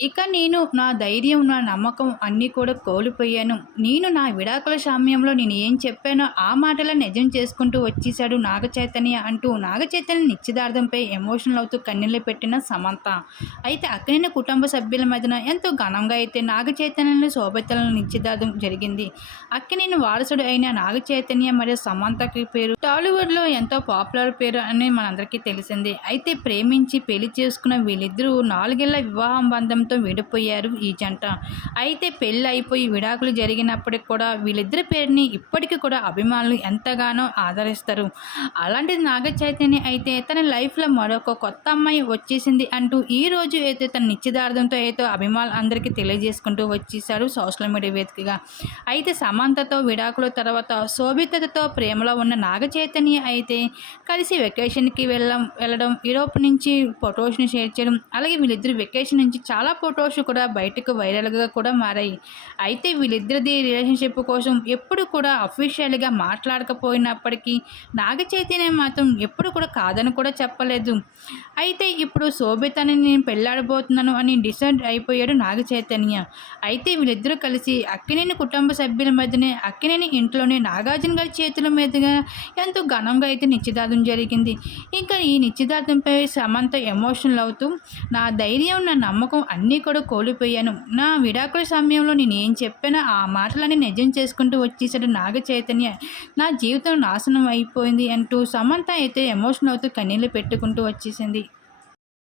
ఇక నేను నా ధైర్యం, నా నమ్మకం అన్నీ కూడా కోల్పోయాను. నేను నా విడాకుల సమయంలో నేను ఏం చెప్పానో ఆ మాటల నిజం చేసుకుంటూ వచ్చేశాడు నాగచైతన్య అంటూ నాగచైతన్య నిశ్చితార్థంపై ఎమోషనల్ అవుతూ కన్నీళ్ళు పెట్టిన సమంత. అయితే అక్కడిన కుటుంబ సభ్యుల మధ్యన ఎంతో ఘనంగా అయితే నాగచైతన్యని శోభితల నిశ్చితార్థం జరిగింది. అక్కినేని వారసుడు అయిన నాగచైతన్య మరియు సమంతకి పేరు టాలీవుడ్లో ఎంతో పాపులర్ పేరు అని మనందరికీ తెలిసింది అయితే ప్రేమించి పెళ్ళి చేసుకున్న వీళ్ళిద్దరూ నాలుగేళ్ళ బంధం బంధంతో విడిపోయారు ఈ జంట. అయితే పెళ్ళి అయిపోయి విడాకులు జరిగినప్పటికి కూడా వీళ్ళిద్దరి పేరుని ఇప్పటికీ కూడా అభిమానులు ఎంతగానో ఆదరిస్తారు. అలాంటిది నాగచైతన్య అయితే తన లైఫ్లో మరొక కొత్త అమ్మాయి వచ్చేసింది అంటూ ఈ రోజు అయితే తన నిశ్చితార్థంతో అయితే అభిమానులు అందరికీ తెలియజేసుకుంటూ వచ్చేసారు సోషల్ మీడియా వేదికగా. అయితే సమంతతో విడాకుల తర్వాత శోభితతో ప్రేమలో ఉన్న నాగచైతన్య అయితే కలిసి వెకేషన్కి వెళ్ళడం వెళ్ళడం యూరోప్ నుంచి ఫొటోస్ని షేర్ చేయడం అలాగే వీళ్ళిద్దరు వెకేషన్ నుంచి చాలా ఫొటోస్ కూడా బయటకు వైరల్గా కూడా మారాయి. అయితే వీళ్ళిద్దరిది రిలేషన్షిప్ కోసం ఎప్పుడు కూడా అఫీషియల్గా మాట్లాడకపోయినప్పటికీ నాగచైతన్య మాత్రం ఎప్పుడు కూడా కాదని కూడా చెప్పలేదు. అయితే ఇప్పుడు శోభితని నేను పెళ్ళాడబోతున్నాను అని డిసైడ్ అయిపోయాడు నాగచైతన్య. అయితే వీళ్ళిద్దరూ కలిసి అక్కినేని కుటుంబ సభ్యుల మధ్యనే అక్కినేని ఇంట్లోనే నాగార్జున గారి చేతుల మీదుగా ఎంతో ఘనంగా అయితే నిశ్చితార్థం జరిగింది. ఇంకా ఈ నిశ్చితార్థంపై సమంత ఎమోషనల్ అవుతూ నా ధైర్యం, నా నమ్మకం అన్ని కూడా కోల్పోయాను. నా విడాకుల సమయంలో నేను ఏం చెప్పానో ఆ మాటలన్నీ నిజం చేసుకుంటూ వచ్చేశాడు నాగచైతన్య. నా జీవితం నాశనం అయిపోయింది అంటూ సమంత అయితే ఎమోషనల్ అవుతూ కన్నీళ్ళు పెట్టుకుంటూ వచ్చేసింది.